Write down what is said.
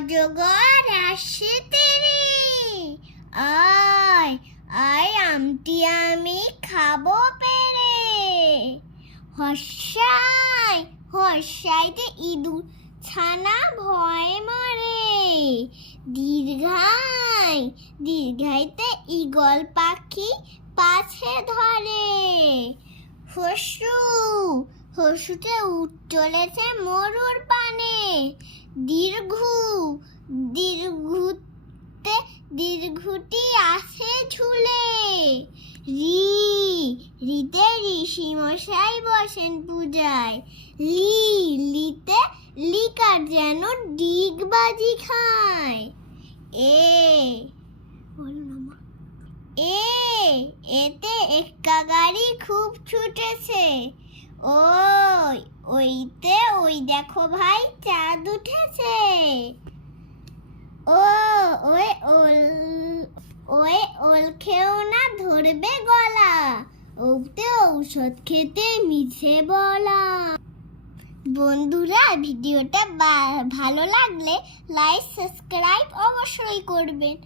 অজগর আসছে রে, আয় আয় আমটি আমি খাবো পেরে। হর্ষাই হর্ষাইতে ইঁদুর ছানা ভয় মরে। দীর্ঘাই দীর্ঘাইতে ঈগল পাখি পাছে ধরে। হর্ষু হর্ষুতে উঠ চলেছে মরুর পানে। দীর্ঘু দীর্ঘুতে দীর্ঘুটি আসে ঝুলে। রিতে ঋষি মশাই বসেন পূজায়। লিতে লিকার যেন ডিগবাজি খায়। এতে এক্কা গাড়ি খুব ছুটেছে। ওইতে ওই দেখো ভাই চাঁদ উঠেছে। ওই ওল খেও না ধরবে গলা। ওতে ঔষধ খেতে মিছে বলা। বন্ধুরা, ভিডিওটা ভালো লাগলে লাইক সাবস্ক্রাইব অবশ্যই করবেন।